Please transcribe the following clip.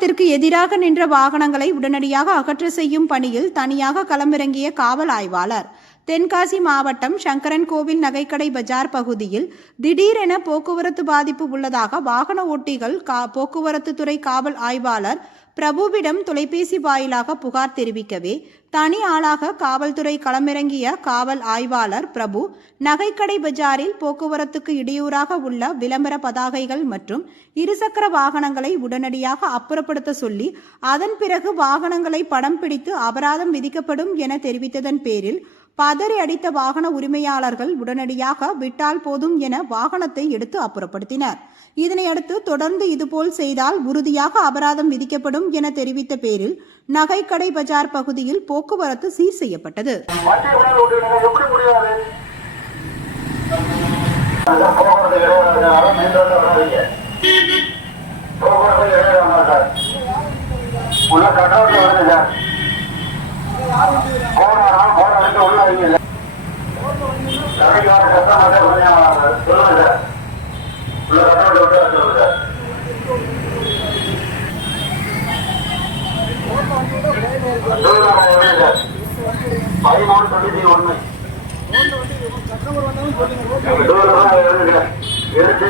வாகனத்திற்கு எதிராக நின்ற வாகனங்களை உடனடியாக அகற்ற செய்யும் பணியில் தனியாக களமிறங்கிய காவல் ஆய்வாளர். தென்காசி மாவட்டம் சங்கரன்கோவில் நகைக்கடை பஜார் பகுதியில் திடீரென போக்குவரத்து பாதிப்பு உள்ளதாக வாகன ஓட்டிகள் போக்குவரத்து துறை காவல் ஆய்வாளர் பிரபுவிடம் தொலைபேசி வாயிலாக புகார் தெரிவிக்கவே தனி ஆளாக காவல்துறை களமிறங்கிய காவல் ஆய்வாளர் பிரபு நகைக்கடை பஜாரில் போக்குவரத்துக்கு இடையூறாக உள்ள விளம்பர பதாகைகள் மற்றும் இருசக்கர வாகனங்களை உடனடியாக அப்புறப்படுத்த சொல்லி அதன் பிறகு வாகனங்களை படம் பிடித்து அபராதம் விதிக்கப்படும் என தெரிவித்ததன் பேரில் பதறி அடித்த வாகன உரிமையாளர்கள் உடனடியாக விட்டால் போதும் என வாகனத்தை எடுத்து அப்புறப்படுத்தினர். இதனையடுத்து தொடர்ந்து இதுபோல் செய்தால் உறுதியாக அபராதம் விதிக்கப்படும் என தெரிவித்த பேரில் நகைக்கடை பஜார் பகுதியில் போக்குவரத்து சீர் செய்யப்பட்டது. எடுத்து